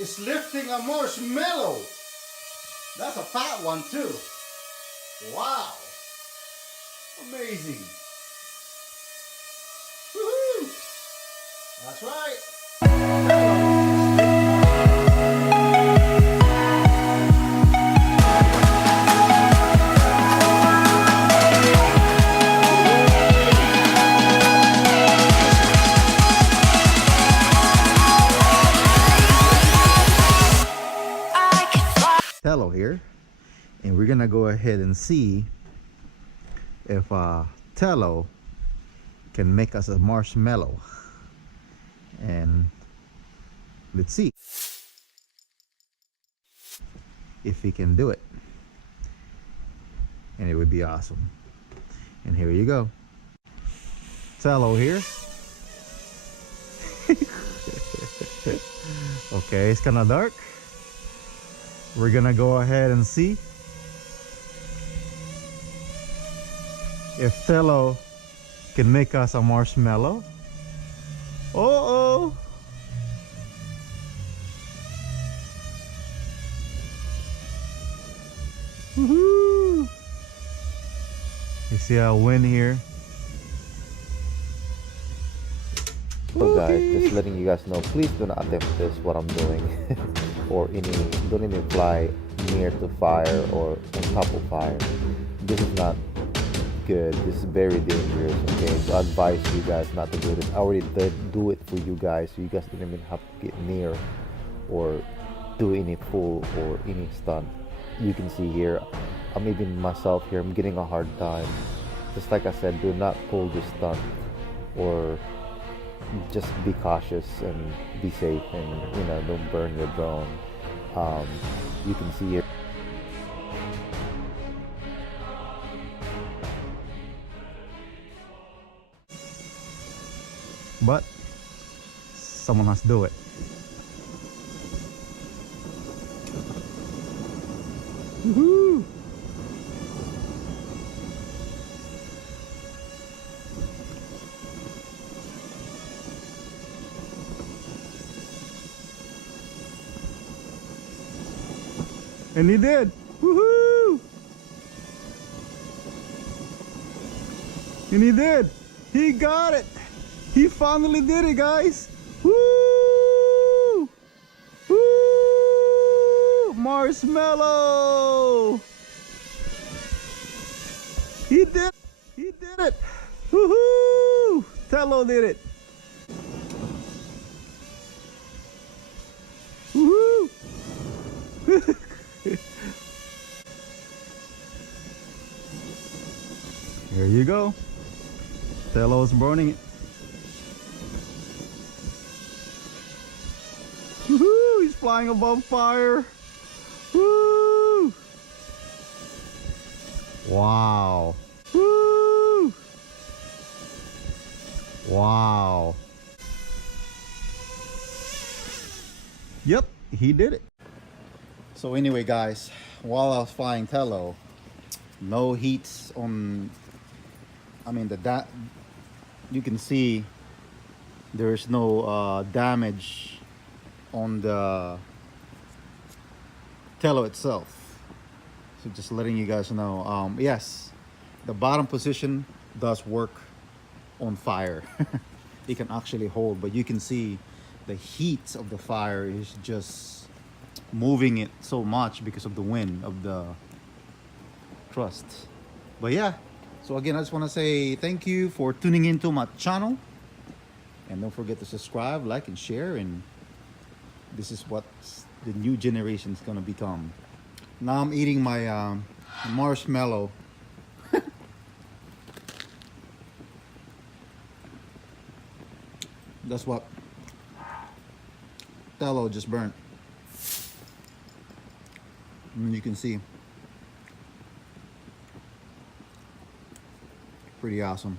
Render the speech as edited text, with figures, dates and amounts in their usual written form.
is lifting a marshmallow. That's a fat one too. Wow. Amazing. Woohoo! That's right. Tello here, and we're gonna go ahead and see if Tello can make us a marshmallow, and let's see if he can do it, and it would be awesome. And here you go, Tello here. Okay, it's kind of dark. We're gonna go ahead and see if Tello can make us a marshmallow. Uh-oh. Woohoo! You see how wind here? So guys, just letting you guys know, please do not attempt this, what I'm doing. Or don't even fly near to fire or on top of fire. This is not good. This is very dangerous. Okay, so I advise you guys not to do this. I already did do it for you guys, so you guys didn't even have to get near or do any pull or any stunt. You can see here, I'm even myself here, I'm getting a hard time. Just like I said, do not pull this stunt, or just be cautious and be safe, and don't burn your drone. You can see here, but someone has to do it. Woohoo! And he did. Woohoo! And he did. He got it. He finally did it, guys. Woo! Woo! Marshmallow. He did. He did it. Woohoo! Tello did it. Woohoo! Here you go. Tello's burning it. Woohoo! He's flying above fire. Woo! Wow. Woo! Wow. Yep, he did it. So anyway, guys, while I was flying Tello, no heats on. I mean, you can see there's no damage on the Tello itself. So just letting you guys know, yes, the bottom position does work on fire. It can actually hold, but you can see the heat of the fire is just moving it so much because of the wind of the thrust. But yeah, so again, I just want to say thank you for tuning into my channel, and don't forget to subscribe, like, and share. And this is what the new generation is gonna become. Now I'm eating my marshmallow. That's what Tello just burnt. And you can see, pretty awesome.